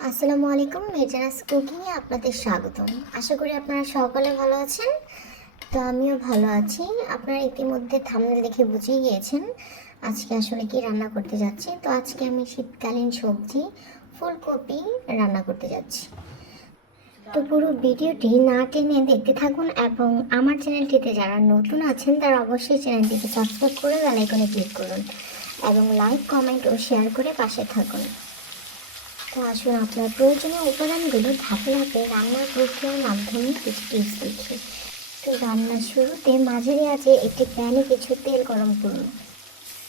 আসসালামু আলাইকুম, মেজারাস কুকিংয়ে আপনাদের স্বাগতম। আশা করি আপনারা সকলে ভালো আছেন। তো আমিও ভালো আছি। আপনারা ইতিমধ্যে থাম্বনেল দেখে বুঝেই গিয়েছেন আজকে আসলে কি রান্না করতে যাচ্ছি। তো আজকে আমি শীতকালীন সবজি ফুলকপি রান্না করতে যাচ্ছি। তো পুরো ভিডিওটি না টেনে দেখতে থাকুন এবং আমার চ্যানেলটিতে যারা নতুন আছেন তারা অবশ্যই চ্যানেলটিকে সাবস্ক্রাইব করে বেল আইকনে ক্লিক করুন এবং লাইক, কমেন্ট ও শেয়ার করে পাশে থাকুন। তো আসুন আপনার প্রয়োজনীয় উপাদানগুলো ধাপে ধাপে রান্নার প্রক্রিয়ার মাধ্যমে কিছু টিপস দেখি। তো রান্নার শুরুতে মাঝারি আঁচে একটি প্যানে কিছু তেল গরম করুন।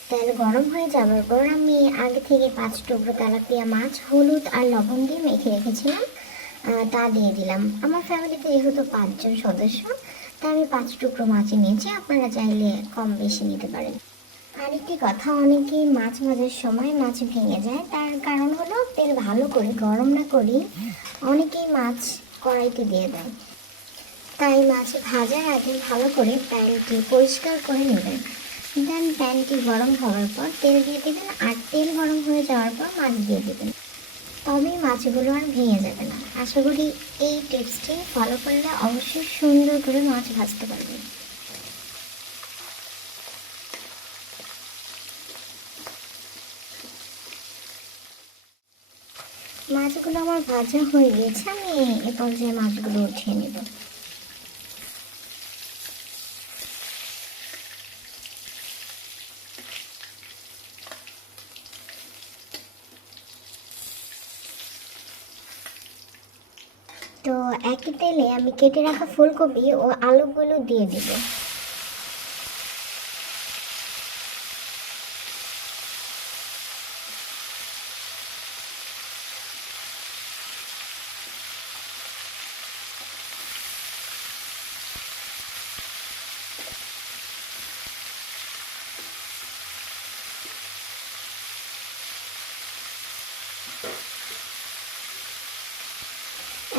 তেল গরম হয়ে যাওয়ার পর আমি আগে থেকে 5 টুকরো তেলাপিয়া মাছ হলুদ আর লবণ দিয়ে মেখে রেখেছিলাম, তা দিয়ে দিলাম। আমার ফ্যামিলিতে যেহেতু 5 জন সদস্য, তা আমি 5 টুকরো মাছই নিয়েছি। আপনারা চাইলে কম বেশি নিতে পারেন। আরেকটি কথা, অনেকেই মাছ ভাজার সময় মাছ ভেঙে যায়, তার কারণ হলো তেল ভালো করে গরম না করি অনেকেই মাছ কড়াইতে দিয়ে দেয়। তাই মাছ ভাজার আগে ভালো করে প্যানটি পরিষ্কার করে নেবেন। দেন প্যানটি গরম হওয়ার পর তেল দিয়ে দেবেন, আর তেল গরম হয়ে যাওয়ার পর মাছ দিয়ে দেবেন। তবেই মাছগুলো আর ভেঙে যাবে না। আশা করি এই টিপসটি ফলো করলে অবশ্যই সুন্দর করে মাছ ভাজতে পারবেন। মাছগুলো আমার ভাজা হয়ে গেছে, আমি এ পর্যায়ে মাছগুলো উঠিয়ে নেব। তো একই তেলে আমি কেটে রাখা ফুলকপি ও আলুগুলো দিয়ে দেব।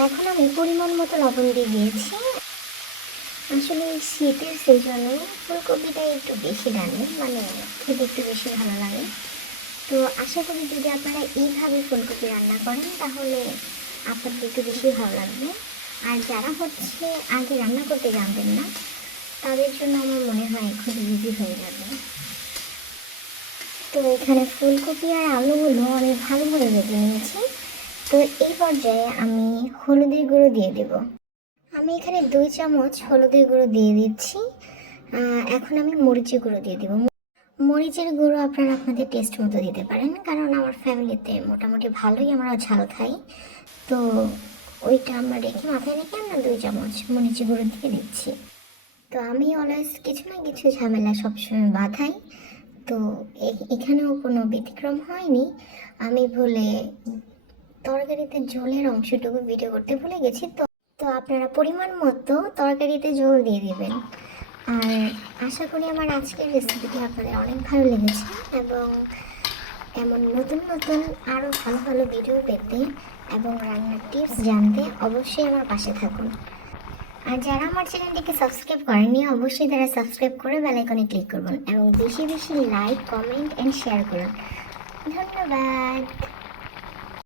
এখন আমি পরিমাণ মতো লবণ দিয়ে দিয়েছি। আসলে শীতের সিজনে ফুলকপিটা একটু বেশি ডালে, মানে খেতে একটু বেশি ভালো লাগে। তো আশা করি যদি আপনারা এইভাবে ফুলকপি রান্না করেন তাহলে আপনাদের একটু বেশি ভালো লাগবে। আর যারা আগে রান্না করতে জানতেন না, তাদের জন্য আমার মনে হয় খুব ইজি হয়ে যাবে। তো এখানে ফুলকপি আর আলুগুলো আমি ভালোভাবে ভেজে নিয়েছি। তো এই পর্যায়ে আমি হলুদের গুঁড়ো দিয়ে দেব। আমি এখানে 2 চামচ হলুদের গুঁড়ো দিয়ে দিচ্ছি। এখন আমি মরিচের গুঁড়ো দিয়ে দেব। মরিচের গুঁড়ো আপনারা আপনাদের টেস্ট মতো দিতে পারেন, কারণ আমার ফ্যামিলিতে মোটামুটি ভালোই আমরা ঝাল খাই। তো ওইটা আমরা মাথায় রেখে আমরা 2 চামচ মরিচের গুঁড়ো দিয়ে দিচ্ছি। তো আমি অলওয়েজ কিছু না কিছু ঝামেলা সবসময় বাধাই। তো এখানেও কোনো ব্যতিক্রম হয়নি। আমি ভুলে তরকারিতে ঝোলের অংশটুকু ভিডিও করতে ভুলে গেছি। তো আপনারা পরিমাণ মতো তরকারিতে ঝোল দিয়ে দিবেন। আর আশা করি আমার আজকের রেসিপিটি আপনাদের অনেক ভালো লেগেছে এবং এমন নতুন নতুন আরও ভালো ভালো ভিডিও পেতে এবং রান্নার টিপস জানতে অবশ্যই আমার পাশে থাকুন। আর যারা আমার চ্যানেলটিকে সাবস্ক্রাইব করেননি, অবশ্যই তারা সাবস্ক্রাইব করে বেল আইকনে ক্লিক করবেন এবং বেশি বেশি লাইক, কমেন্ট অ্যান্ড শেয়ার করুন। ধন্যবাদ।